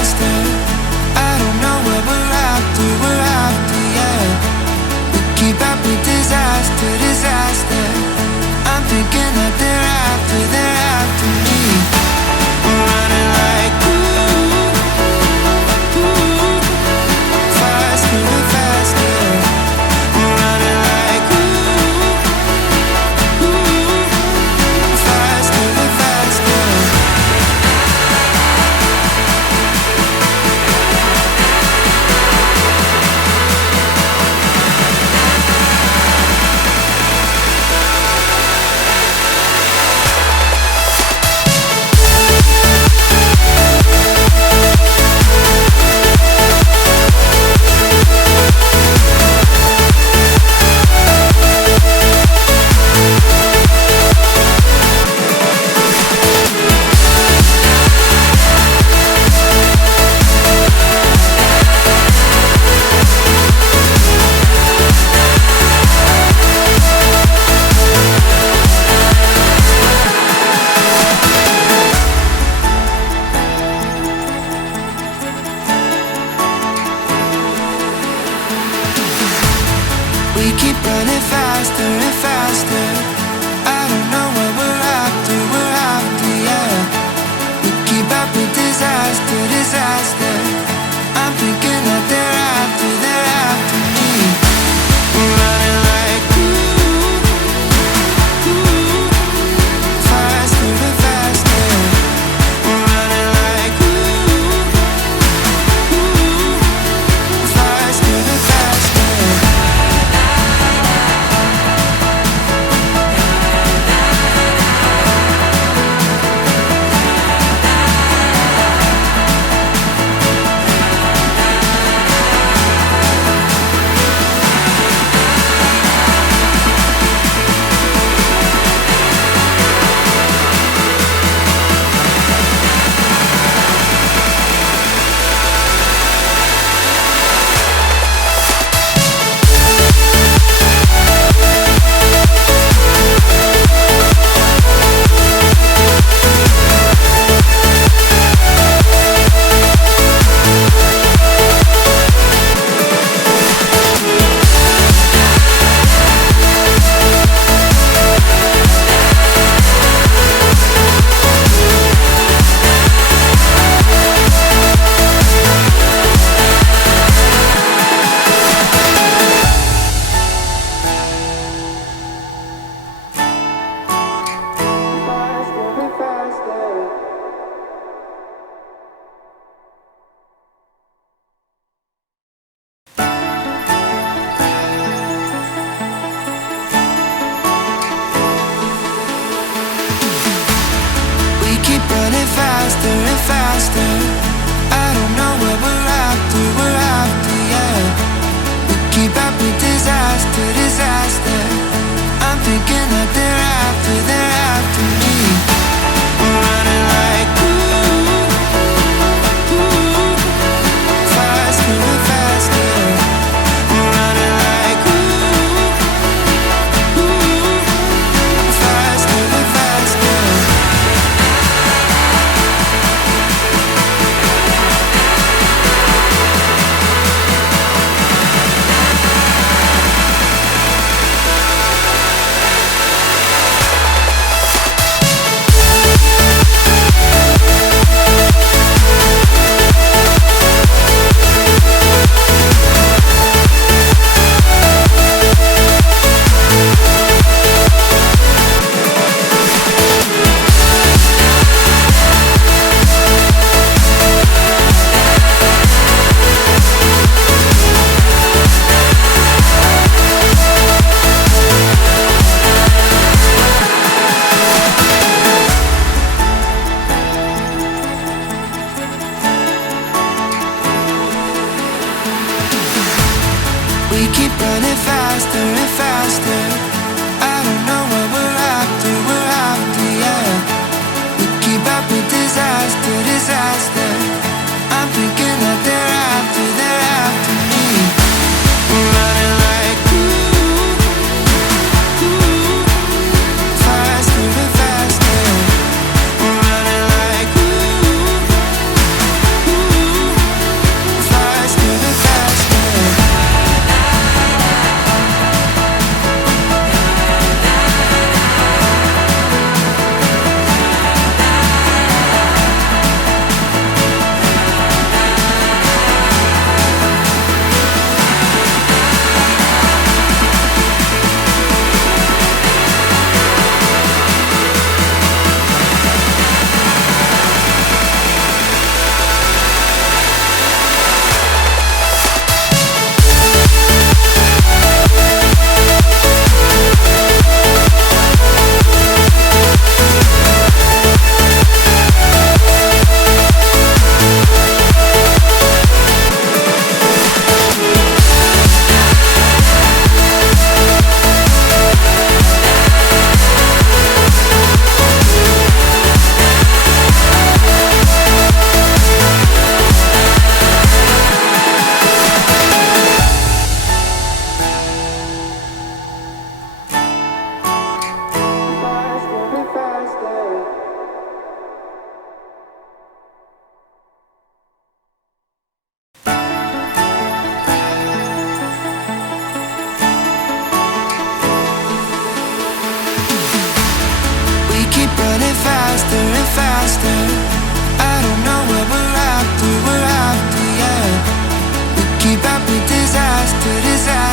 faster. I don't know what we're after, yeah. We keep up with disaster, disaster. I'm thinking that they're after me. We're running like faster and faster. We're running like faster and faster. We keep running faster and faster. I don't know what we're after, yeah. We keep up with disaster, disaster. I'm thinking that they're after me. We're running like faster and faster. We're running like faster and faster. Keep running faster and faster. I don't know what we're after, yeah. We keep up with disaster, disaster. I'm thinking that they're after me. We're running like faster and faster. We're running like faster and faster. We keep running faster and faster. I don't know what we're after, yeah. We keep up with disaster, disaster. I'm thinking that they're after me. We're running like faster and faster. We're running like faster and faster. I don't know what we're after, yeah. We keep up with disaster, disaster.